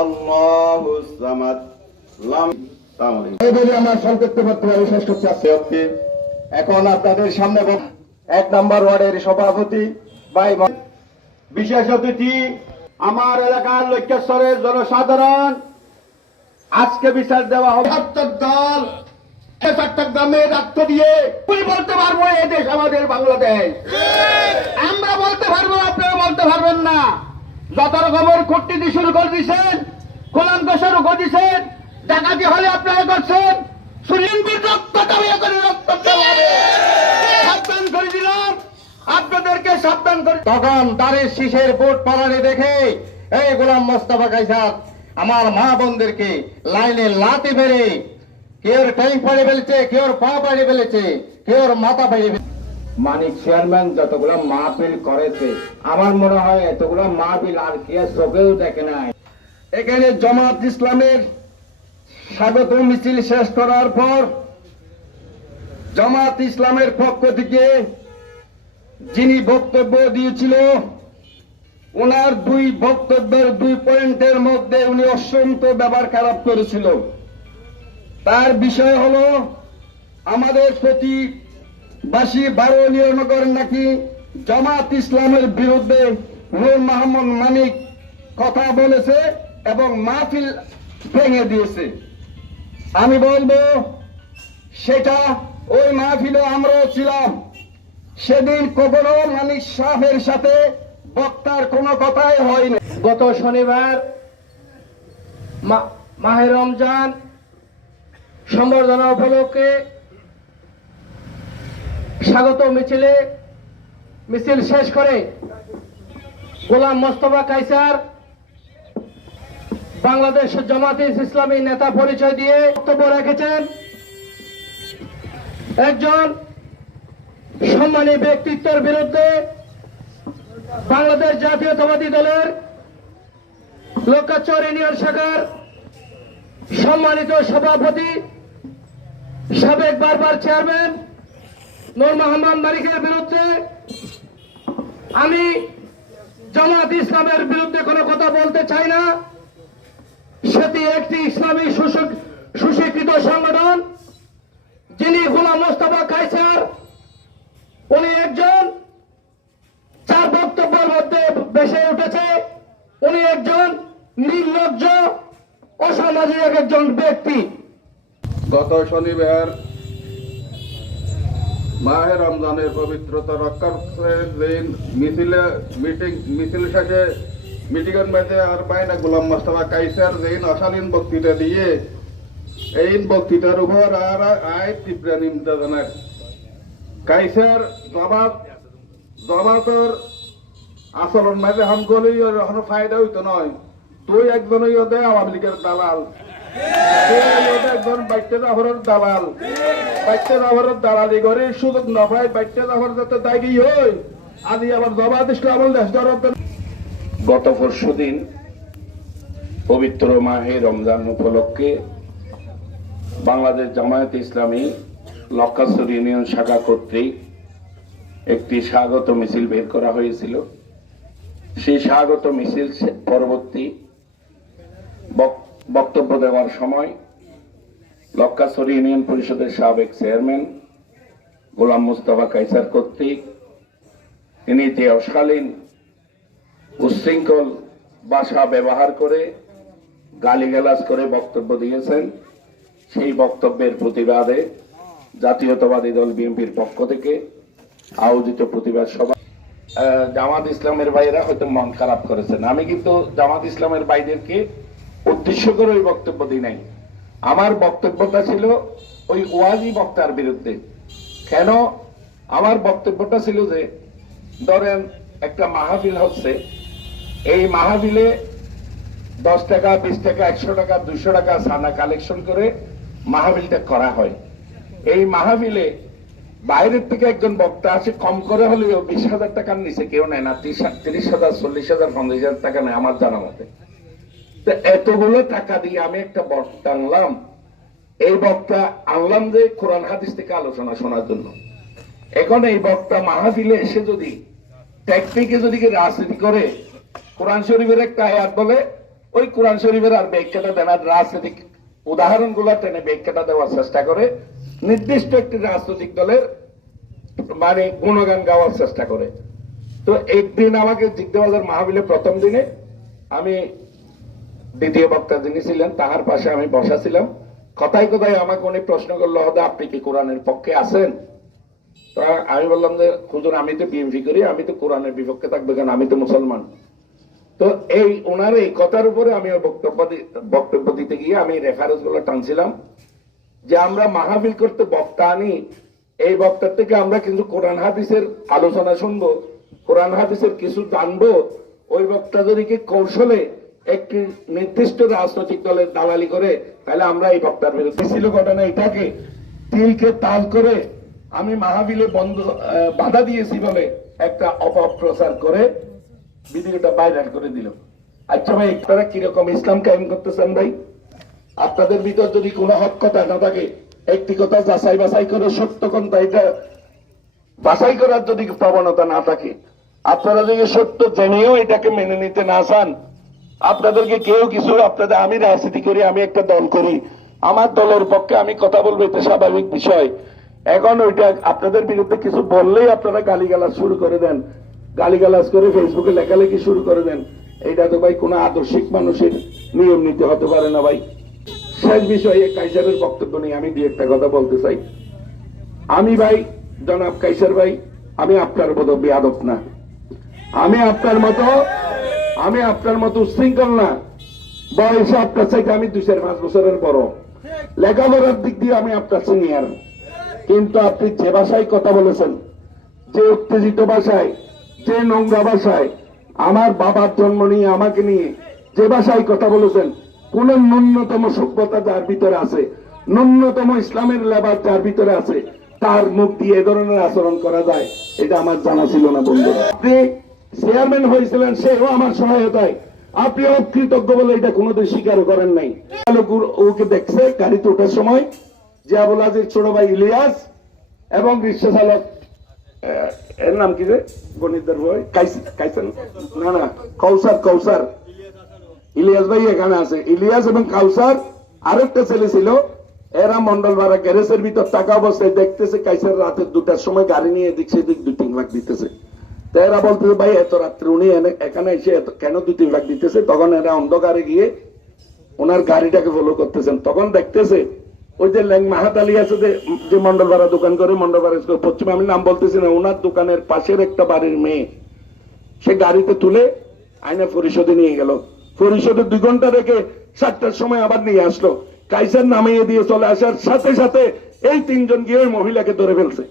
আল্লাহুস সামাদ লাম এই বলে আমার সংক্ষিপ্ত বক্তব্য শেষ করতে চাচ্ছি। এখন আপনাদের সামনে এক নম্বর ওয়ার্ডের সভাপতি ভাই বিশেষ অতিথি আমার এলাকার লক্ষ্যেশ্বরের জনসাধারণ, আজকে বিচার দেওয়া হবে দল চট্টগ্রামে রাষ্ট্র দিয়ে বলতে পারবো এই দেশ আমাদের বাংলাদেশ। আমরা বলতে পারবো, আপনারা বলতে পারবেন না। যত রকমের কূটনীতি শুরু করে দিচ্ছেন, কুলাঙ্ক শুরু করে দিচ্ছেন, ডাকাতি হলে আপনারা করছেন, সুরিনবির রক্ত দাবিয়ে করে রক্ত সাবধান করে দিলাম, আপনাদেরকে সাবধান করে। তখন দাঁড়িয়ে শীষের ভোট পালানি দেখে এই গোলাম মোস্তফা কায়সার আমার মা বোনদেরকে লাইনে লাথি মেরে কেউ ট্যাঙ্ক পাড়ে ফেলেছে, কেউ পা পাড়ে ফেলেছে, কেউ মাথা পাড়ে ফেলেছে। মানিক চেয়ারম্যান যতগুলো মাহফিল করেছে, আমার মনে হয় এতগুলো মাহফিল আর কে চোখেও দেখে নাই। এখানে জামাত ইসলামের স্বাগত মিছিল শেষ করার পর জামাত ইসলামের পক্ষ থেকে যিনি বক্তব্য দিয়েছিল, ওনার দুই বক্তব্যের 2 পয়েন্টের মধ্যে উনি অত্যন্ত ব্যবহার খারাপ করেছিল। তার বিষয় হলো আমাদের প্রতিবাসী বারোলিয়ানগর নাকি জামাত ইসলামের বিরুদ্ধে নূর মোহাম্মদ মানিক কথা বলেছে এবং মাহফিল ভেঙে দিয়েছে। আমি বলবো সেটা ওই মাহফিলে আমরাও ছিলাম। সেদিন কখনো মানিক সাহেবের সাথে বক্তার কোনো কথাই হয়নি। গত শনিবার মাহে রমজান সম্বর্ধনা উপলক্ষে স্বাগত মিছিল শেষ করে গোলাম মোস্তফা কায়সার বাংলাদেশ জামাতে ইসলামী নেতা পরিচয় দিয়ে বক্তব্য রেখেছেন। একজন সম্মানী ব্যক্তিত্বের বিরুদ্ধে বাংলাদেশ জাতীয়তাবাদী দলের লক্ষ্যচর ইউনিয়ন শাখার সম্মানিত সভাপতি, সাবেক বারবার চেয়ারম্যান নূর মোহাম্মদ মানিকের বিরুদ্ধে আমি জামাত ইসলামের বিরুদ্ধে কোনো কথা বলতে চাই না। সেটি একটি ইসলামী সুস্বীকৃত সংগঠন। যিনি গোলাম মোস্তফা কায়সার, উনি একজন, যার বক্তব্যের মধ্যে ভেসে উঠেছে উনি একজন নির্লজ্জ অসামাজিক একজন ব্যক্তি। গত শনিবার মাহে রমজানের পবিত্রতা রক্ষার দিন মিছিল শেষে মিটিংয়ের মধ্যে আর পায় না গোলাম মোস্তফা কায়সার যেইন অশালীন বক্তৃতা দিয়ে এই বক্তৃতার উপর আর আয় তীব্র নিন্দা জানায়। কায়সার জবাবর আচরণ মাঝে হাম গলি কোনো ফায়দা হইতো নয়। তুই একজন ইয়ে আওয়ামী লীগের দালাল, একজন বাইটে জাফরের দালাল, বাইটে জাফরের দালালি করে সুযোগ নপায় বাইটে জাফর যাতে দায়ী হই আদি আবার জবাব ইসলামল দেশ ধরত। গত পরশুদিন পবিত্র মাহে রমজান উপলক্ষে বাংলাদেশ জামায়াতে ইসলামী লক্ষ্যচর ইউনিয়ন শাখা কর্তৃক একটি স্বাগত মিছিল বের করা হয়েছিল। সেই স্বাগত মিছিল পরবর্তী বক্তব্য দেওয়ার সময় লক্ষ্যচর ইউনিয়ন পরিষদের সাবেক চেয়ারম্যান গোলাম মোস্তফা কায়সার কর্তৃক তিনি যে অশালীন উচ্ছৃঙ্খল ভাষা ব্যবহার করে গালিগালাজ করে বক্তব্য দিয়েছেন, সেই বক্তব্যের প্রতিবাদে জাতীয়তাবাদী দল বিএনপির পক্ষ থেকে আয়োজিত প্রতিবাদ সভা জামাত ইসলামের ভাইয়েরা হয়তো মন খারাপ করেছেন। আমি কিন্তু জামাত ইসলামের ভাইদেরকে উদ্দেশ্য করে ওই বক্তব্য দিই নাই। আমার বক্তব্যটা ছিল ওই ওয়াজি বক্তার বিরুদ্ধে। কেন আমার বক্তব্যটা ছিল যে ধরেন একটা মাহফিল হচ্ছে, এই মাহফিলে 10 টাকা 20 টাকা 100 টাকা 200 টাকা সানা কালেকশন করে মাহফিলটা করা হয়। এই মাহফিলে বাইরের থেকে একজন বক্তা আসে, কম করে হলেও 20,000 টাকার নিচে কেউ নেয় না, 30,000 40,000 50,000 টাকা নেয় আমার জানা মতে। তো এতগুলো টাকা দিয়ে আমি একটা বক্তা আনলাম, এই বক্তা আনলাম যে কোরআন হাদিস থেকে আলোচনা শোনার জন্য। এখন এই বক্তা মাহফিলে এসে যদি টেকনিকে যদি রাজনীতি করে, কোরআন শরীফের একটা আয়াত বলে ওই কোরআন শরীফের আর ব্যাখ্যাটা দেন আর রাজনৈতিক উদাহরণগুলো টেনে ব্যাখ্যাটা দেওয়ার চেষ্টা করে, নির্দিষ্ট একটি রাজনৈতিক দলের মানে গুণগান গাওয়ার চেষ্টা করে। তো একদিন আমাকে জিজ্ঞাসাবাদের মাহফিলে প্রথম দিনে আমি দ্বিতীয় বক্তা যিনি ছিলেন তাহার পাশে আমি বসা ছিলাম। কথায় কথায় আমাকে উনি প্রশ্ন করলো, হদা আপনি কি কোরআনের পক্ষে আছেন? তো আমি বললাম যে হুজুর আমি তো বিএনপি করি, আমি তো কোরআনের বিপক্ষে থাকবো কেন, আমি তো মুসলমান। তো এই ওনার এই কথার উপরে আমি বক্তব্য দিতে গিয়ে আমি রেফারেন্স গুলো টানছিলাম যে আমরা মাহফিল করতে বক্তা আনি, এই বক্তার থেকে আমরা কিন্তু কোরআন হাদিসের আলোচনা শুনবো, কোরআন হাদিসের কিছু জানবো। ওই বক্তা যদি কি কৌশলে একটি নির্দিষ্ট রাজনৈতিক দলের দালালি করে, তাহলে আমরা এই বক্তার বিরুদ্ধে ছিল ঘটনা এটাকে তিলকে তাল করে আমি মাহফিলে বাধা দিয়েছি বলে একটা অপপ্রচার করে ভিডিওটা ভাইরাল করে দিল। আচ্ছা ভাই, আপনারা কিরকম ইসলাম কায়েম করতেছেন ভাই? আপনাদের ভিতর যদি কোনো হক কথা না থাকে, একটি কথা যাচাই বাছাই করে সত্য কোনটা এটা বাছাই করার যদি প্রবণতা না থাকে, আপনারা যদি সত্য জেনেও এটাকে মেনে নিতে না চান, আপনাদেরকে কেউ কিছু আপনাদের, আমি রাজনীতি করি, আমি একটা দল করি, আমার দলের পক্ষে আমি কথা বলবো, এটা স্বাভাবিক বিষয়। এখন ওইটা আপনাদের বিরুদ্ধে কিছু বললেই আপনারা গালিগালাজ শুরু করে দেন, গালিগালাজ করে ফেসবুকে লেখালেখি শুরু করে দেন। এটা তো ভাই কোন আদর্শিক মানুষের নিয়ম নীতি হতে পারে না ভাই। শেষ বিষয়ে কাইসারের বক্তব্য নিয়ে আমি দুই একটা কথা বলতে চাই। আমি ভাই জনাব কাইসার ভাই, আমি আপনার মতো বেয়াদব না, আমি আপনার মতো উশৃঙ্খল না। বয়সে আপনার চাইতে আমি 2-5 বছরের বড়, লেখাপড়ার দিক দিয়ে আমি আপনার সিনিয়র। কিন্তু আপনি যে ভাষায় কথা বলেছেন, যে উত্তেজিত ভাষায়, যে নোংরা ভাষায়, আমার বাবার জন্ম নিয়ে আমাকে নিয়ে যে ভাষায় কথা বলেছেন, কোন ন্যূনতম সভ্যতা যার ভিতরে আছে, ন্যূনতম ইসলামের লেবাস যার ভিতরে আছে, তার মুখ দিয়ে এ ধরনের আচরণ করা যায়, এটা আমার জানা ছিল না বন্ধুরা। আপনি চেয়ারম্যান হয়েছিলেন, সেও আমার সহায়তায়, আপনি অকৃতজ্ঞ বলে এটা কোনোদিন স্বীকার করেন নাই। ওকে দেখছে গাড়িতে ওঠার সময় যে আবুল আজির ছোট ভাই ইলিয়াস এবং রিক্সা চালক, এর নাম কি রে গণিতদার ভাই, কাইসান না কৌসার ইলিয়াস ভাই এখানে আছে, ইলিয়াস এবং কাউসার আরেকটা ছেলে ছিল, এরা মন্ডলপাড়া গ্যারেজের ভিতর টাকা অবস্থায় দেখতেছে কাইসার রাতে 2টার সময় গাড়ি নিয়ে এদিক সেদিক 2-3 লাখ দিতেছে। তো এরা বলতেছে ভাই এত রাত্রে উনি এখানে এসে কেন 2-3 লাখ দিতেছে? তখন এরা অন্ধকারে গিয়ে ওনার গাড়িটাকে ফলো করতেছেন, তখন দেখতেছে ওই যে মাহাত আলী আছে যে মন্ডলপাড়া দোকান করে, মন্ডলপাড়া পশ্চিম, আমি নাম বলতেছি না, ওনার দোকানের পাশের একটা বাড়ির মেয়ে, সে গাড়িতে তুলে আইনা পরিষদে নিয়ে গেল। পরিষদে 2 ঘন্টা রেখে 7টার সময় আবার নিয়ে আসলো। কাইসার নামিয়ে দিয়ে চলে আসার সাথে সাথে এই 3 জন গিয়ে ওই মহিলাকে ধরে ফেলছে।